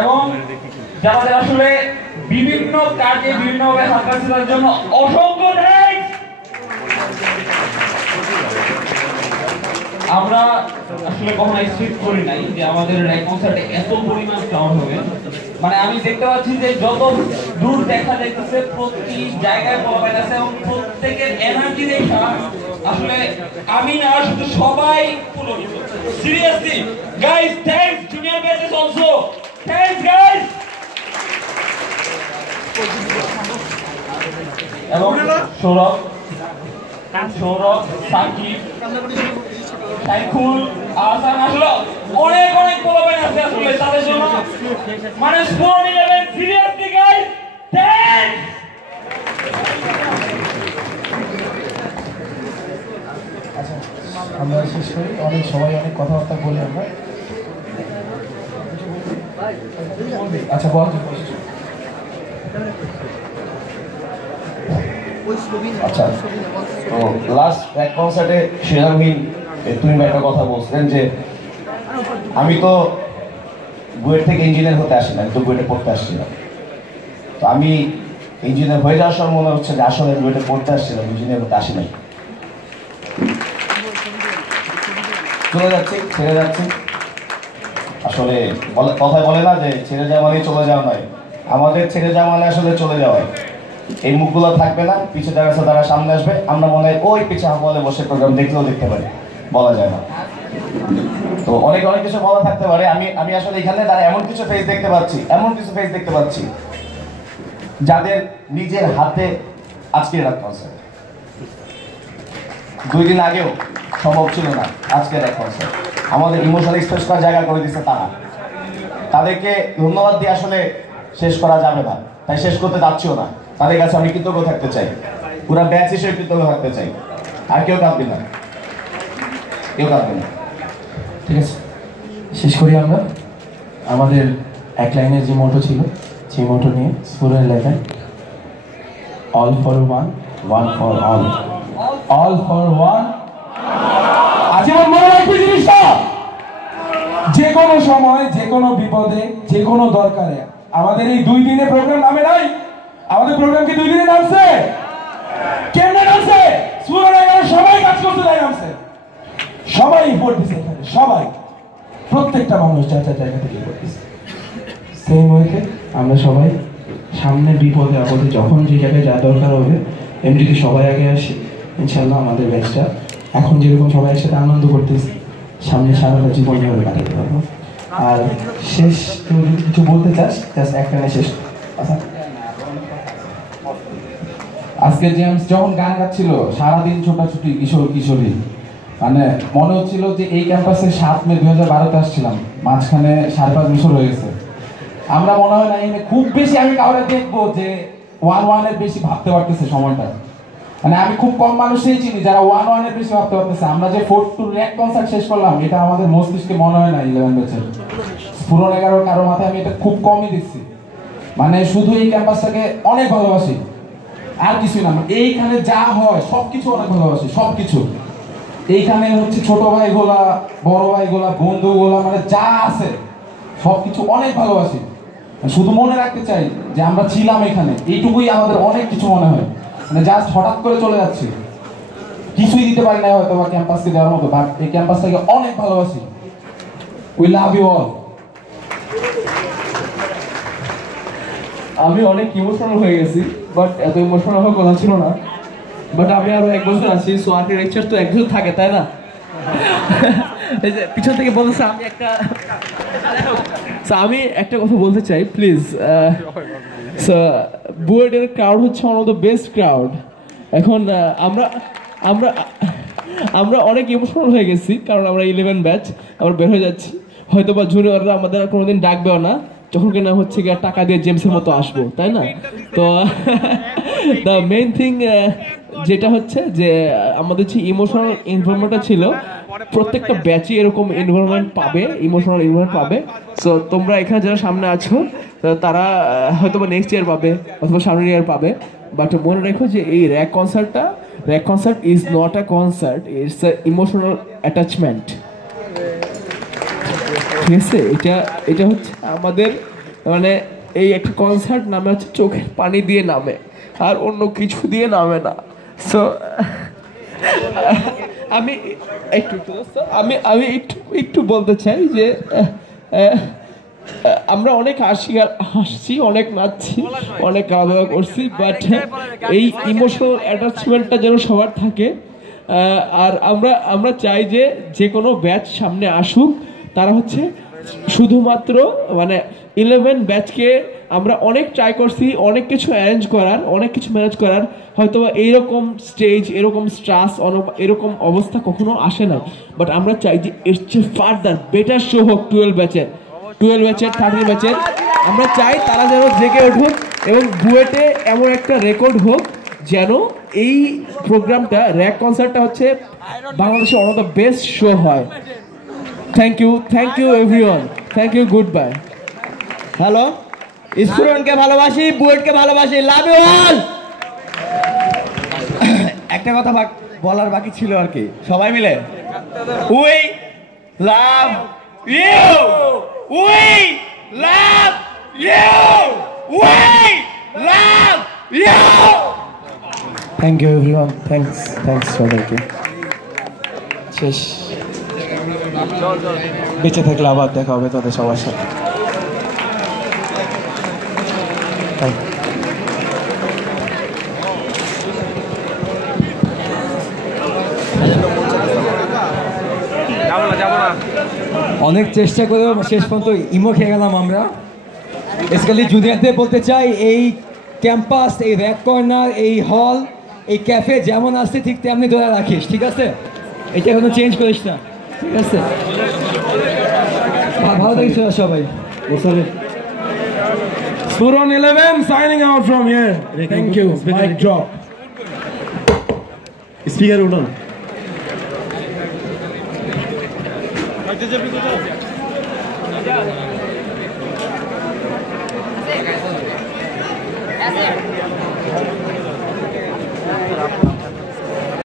এবং যারা আসলে বিভিন্ন কাজে বিভিন্নভাবে হাত রাখছে তার জন্য অসংখ্য থ্যাঙ্কস। আমরা আসলে কখনো এক্সপেক্ট করি নাই যে আমাদের র্যাক কনসার্টে এত পরিমাণ ক্রাউড হবে। মানে আমি দেখতে পাচ্ছি যে যত দূর দেখা যাইতেছে প্রতি জায়গায় পাওয়া যাচ্ছে এবং প্রত্যেকের এনার্জি দেখা আসলে আমি না শুধু সবাই পুলকিত। Seriously guys, thanks junior batches also, thanks guys. এবং সৌরভ, সাকিব, সাইকুল, আসান, আসলে অনেক অনেক পোলাপাইন আছে আসলে তাদের জন্য মানে স্পোর্ট 11 সিরিয়াসলি গাইস থ্যাঙ্কস। আচ্ছা আমরা শেষ করি, অনেক সবাই অনেক কথাবার্তা বলি আমরা। আচ্ছা বল। আচ্ছা, তো লাস্ট এক কনসার্টে শিরামহীন তুমি একটা কথা বলছিলেন যে আমি তো বুয়েট থেকে ইঞ্জিনিয়ার হতে আসি না, আমি তো বুয়েটে পড়তে আসছিলাম। তো আমি ইঞ্জিনিয়ার হয়ে যাওয়ার সময় মনে হচ্ছে যে আসলে বুয়েটে পড়তে আসছিলাম, ইঞ্জিনিয়ার হতে আসি নাই। চলে যাচ্ছি, ছেড়ে যাচ্ছি। আসলে কথায় বলে না যে ছেড়ে যাওয়া মানে চলে যাওয়া নয়, আমাদের ছেড়ে যাওয়া মানে আসলে চলে যাওয়া। এই মুখগুলো থাকবে না, পিছে যারা আছে তারা সামনে আসবে। আমরা মনে হয় ওই পিছে হলে বসে প্রোগ্রাম দেখলেও দেখতে পারি, বলা যায় না। তো অনেক অনেক কিছু বলা থাকতে পারে। আমি আসলে এখানে তারা এমন কিছু ফেস দেখতে পাচ্ছি যাদের নিজের হাতে আজকের রাত কনসার্ট, 2 দিন আগেও সম্ভব ছিল না আজকের এক কনসার্ট। আমাদের ইমোশনাল এক্সপ্রেস করার জায়গা করে দিচ্ছে তারা। তাদেরকে ধন্যবাদ দিয়ে আসলে শেষ করা যাবে না, তাই শেষ করতে যাচ্ছিও না। তাদের কাছে আমি কৃতজ্ঞ থাকতে চাই, পুরো ব্যাচ হিসেবে কৃতজ্ঞ থাকতে চাই। আর কেউ কাঁদবে না, কেউ কাঁদবে না। ঠিক আছে, শেষ করি আমরা। আমাদের এক লাইনের যে মোটো ছিল সেই মোটো নিয়ে স্কুলের 11, all for one, one for all, all for one. আজীবন মনে রাখবে জিনিসটা, যে কোনো সময় যে কোনো বিপদে যে কোনো দরকারে আমাদের এই 2 দিনের প্রোগ্রাম নামে নাই। আমাদের প্রোগ্রাম কি 2 দিনে নামছে? কেমনে নামছে? সবাই কাজ করতে তাই নামছে, সবাই ভোট দিচ্ছে এখানে, সবাই, প্রত্যেকটা মানুষ যা যা জায়গা থেকে ভোট দিচ্ছে। সেম ওয়েতে আমরা সবাই সামনে বিপদে আপদে যখন যে জায়গায় যা দরকার হবে এমনিতে সবাই আগে আসি। ইনশাল্লাহ আমাদের ব্যাচটা এখন যেরকম সবাই একসাথে আনন্দ করতেছি, সামনে সারাটা জীবন যেভাবে কাটাতে পারবো। আর শেষ তুমি যদি কিছু বলতে চাস, জাস্ট একটা শেষ। আচ্ছা, আজকে জেমস যখন গান গাচ্ছিল সারাদিন ছোটাছুটি কিশোর কিশোরী, মানে মনে হচ্ছিল যে এই ক্যাম্পাসে 7 মে 2012-তে আসছিলাম, মাঝখানে 5.5 বছর হয়ে গেছে। আমরা মনে হয় না এখানে খুব বেশি আমি কাউরে দেখবো যে 1-1 বেশি ভাবতে পারতেছে সময়টা। মানে আমি খুব কম মানুষই চিনি যারা 1-1 বেশি ভাবতে পারতেছে। আমরা যে 4-2 র্যাক কনসার্ট শেষ করলাম, এটা আমাদের মস্তিষ্কে মনে হয় না 11 ব্যাচের পুরো 11 কারো মাথায় আমি এটা খুব কমই দেখছি। মানে শুধু এই ক্যাম্পাসটাকে অনেক ভালোবাসি, আর কিছুই না। এইখানে যা হয় সবকিছু অনেক ভালোবাসি, সবকিছু। এইখানে হচ্ছে ছোট ভাইগুলা, বড় ভাইগুলা, বন্ধুগুলা, মানে যা আছে সবকিছু অনেক ভালোবাসি। শুধু মনে রাখতে চাই যে আমরা ছিলাম এখানে, এইটুকুই আমাদের অনেক কিছু মনে হয়। মানে জাস্ট হঠাৎ করে চলে যাচ্ছি, কিছুই দিতে পারি না হয়তো বা ক্যাম্পাসকে দেওয়ার মতো, বাট এই ক্যাম্পাসটাকে অনেক ভালোবাসি। We love you all. আমি অনেক ইমোশনাল হয়ে গেছি, বাট এত ইমোশনাল হওয়ার কথা ছিল না। বাট আমি আরো 1 বছর আছি, সো আর্কিটেকচার তো 1 বছর থাকে, তাই না? এই যে পিছন থেকে বলতেছে, আমি একটা কথা বলতে চাই প্লিজ। বুয়েটের ক্রাউড হচ্ছে one of the best crowd. এখন আমরা অনেক ইমোশনাল হয়ে গেছি, কারণ আমরা 11 ব্যাচ, আমরা বের হয়ে যাচ্ছি। হয়তো বা জুনিয়ররা আমাদের আর কোনোদিন ডাকবেও না, যখন কিনা হচ্ছে গিয়ে টাকা দিয়ে জেমসের মতো আসবো, তাই না? তো দ্য মেইন থিং যেটা হচ্ছে যে আমাদের যে ইমোশনাল এনভায়রনমেন্টটা ছিল, প্রত্যেকটা ব্যাচই এরকম এনভায়রনমেন্ট পাবে, ইমোশনাল এনভায়রনমেন্ট পাবে। সো তোমরা এখানে যারা সামনে আছো তারা হয়তো বা নেক্সট ইয়ার পাবে অথবা সামনের ইয়ার পাবে। বাট মনে রেখো যে এই rack concert is not a concert, it's a emotional attachment. ঠিক আছে, এটা হচ্ছে আমাদের মানে এই একটা কনসার্ট নামে হচ্ছে চোখের পানি দিয়ে নামে, আর অন্য কিছু দিয়ে নামে না। সো আমি একটু বলতে চাই যে আমরা অনেক হাসছি, অনেক নাচছি, অনেক খাওয়া দাওয়া করছি, বাট এই ইমোশনাল অ্যাটাচমেন্টটা যেন সবার থাকে। আর আমরা চাই যে কোনো ব্যাচ সামনে আসুক, তারা হচ্ছে শুধুমাত্র মানে 11 ব্যাচকে আমরা অনেক ট্রাই করছি, অনেক কিছু অ্যারেঞ্জ করার, অনেক কিছু ম্যানেজ করার, হয়তো এইরকম স্টেজ, এরকম স্ট্রাস, এরকম অবস্থা কখনো আসে না। বাট আমরা চাই যে এর চেয়ে ফার্দার বেটার শো হোক 12 ব্যাচের, 13 ব্যাচের। আমরা চাই তারা যেন জেগে উঠুক এবং বুয়েটে এমন একটা রেকর্ড হোক যেন এই প্রোগ্রামটা, র্যাক কনসার্টটা হচ্ছে বাংলাদেশে one of the best show হয়। Thank you everyone, thank you, goodbye. Hello, স্টুডেন্টকে ভালোবাসি, বুয়েটকে ভালোবাসি, লাভ ইউ অল। একটা কথা বলার বাকি ছিল আর কি, সবাই মিলে we love you, we love you, we love you. Thank you everyone, thanks সবাইকে। শেষ, বেঁচে থাকলে আবার দেখা হবে তাদের সবার সাথে। অনেক চেষ্টা করে শেষ পর্যন্ত ইমো খেয়ে গেলাম আমরা। বেসিক্যালি জুনিয়রদের বলতে চাই, এই ক্যাম্পাস, এই র্যাক কর্নার, এই হল, এই ক্যাফে যেমন আসছে ঠিক তেমনি ধরে রাখিস, ঠিক আছে? এটা কোনো চেঞ্জ করিস না, ঠিক আছে? ভালো থাকিস সবাই। Furon 11 signing out from here. Thank you. Mic drop. Speaker উঠান। That's it.